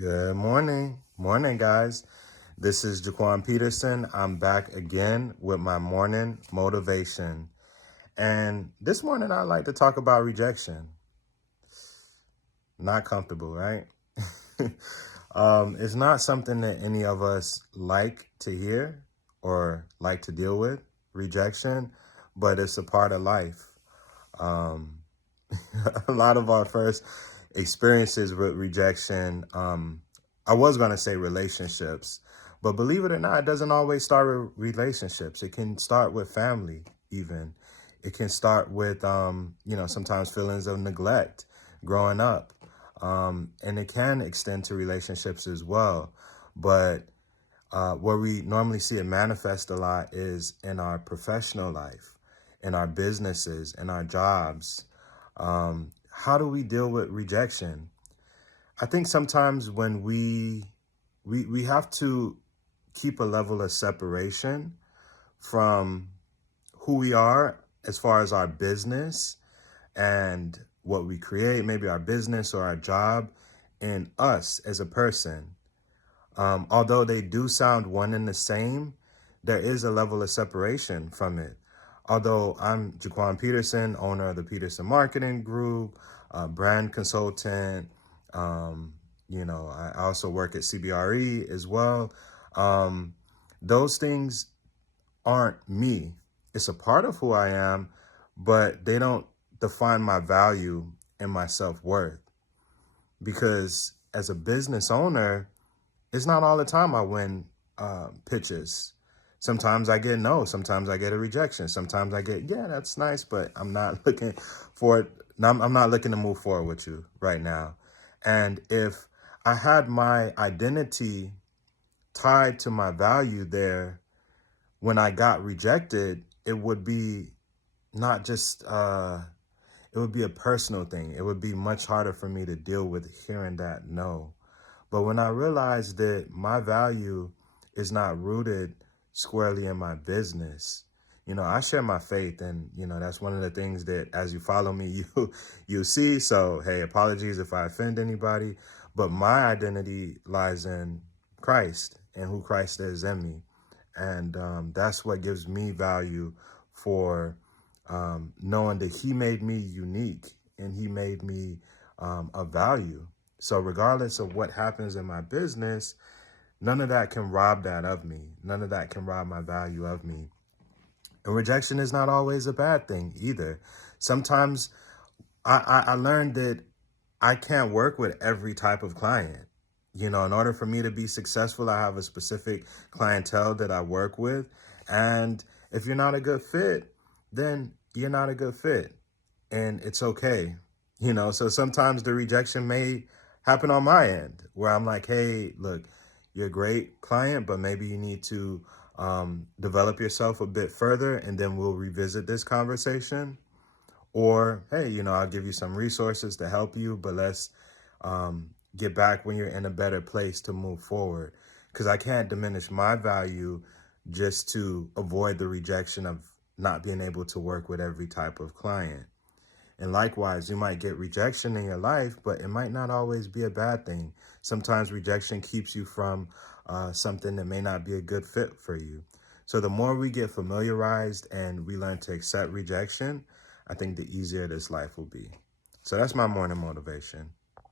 Good morning. Morning, guys. This is Jaquanne Peterson. I'm back again with my morning motivation. And this morning, I'd like to talk about rejection. Not comfortable, right? It's not something that any of us like to hear or like to deal with, rejection, but it's a part of life. Um, a lot of our first experiences with rejection, I was going to say relationships, but believe it or not, it doesn't always start with relationships. It can start with family, even. It can start with, sometimes feelings of neglect growing up. And it can extend to relationships as well. But where we normally see it manifest a lot is in our professional life, in our businesses, in our jobs. How do we deal with rejection? I think sometimes when we have to keep a level of separation from who we are as far as our business and what we create, maybe our business or our job, and us as a person. Although they do sound one and the same, there is a level of separation from it. Although I'm Jaquanne Peterson, owner of the Peterson Marketing Group, brand consultant, I also work at CBRE as well. Those things aren't me. It's a part of who I am, but they don't define my value and my self-worth. Because as a business owner, it's not all the time I win pitches. Sometimes I get no, sometimes I get a rejection. Sometimes I get, yeah, that's nice, but I'm not looking for it. I'm not looking to move forward with you right now. And if I had my identity tied to my value there, when I got rejected, it would be not just, it would be a personal thing. It would be much harder for me to deal with hearing that no. But when I realized that my value is not rooted squarely in my business, I share my faith, and, that's one of the things that as you follow me, you see. So, hey, apologies if I offend anybody, but my identity lies in Christ and who Christ is in me. And that's what gives me value for knowing that he made me unique and he made me of value. So regardless of what happens in my business, none of that can rob that of me. None of that can rob my value of me. And rejection is not always a bad thing either. Sometimes I learned that I can't work with every type of client. In order for me to be successful, I have a specific clientele that I work with. And if you're not a good fit, then you're not a good fit. And it's okay. So sometimes the rejection may happen on my end where I'm like, hey, look, you're a great client, but maybe you need to develop yourself a bit further, and then we'll revisit this conversation. Or, hey, I'll give you some resources to help you, but let's get back when you're in a better place to move forward. Because I can't diminish my value just to avoid the rejection of not being able to work with every type of client. And likewise, you might get rejection in your life, but it might not always be a bad thing. Sometimes rejection keeps you from something that may not be a good fit for you. So the more we get familiarized and we learn to accept rejection, I think the easier this life will be. So that's my morning motivation.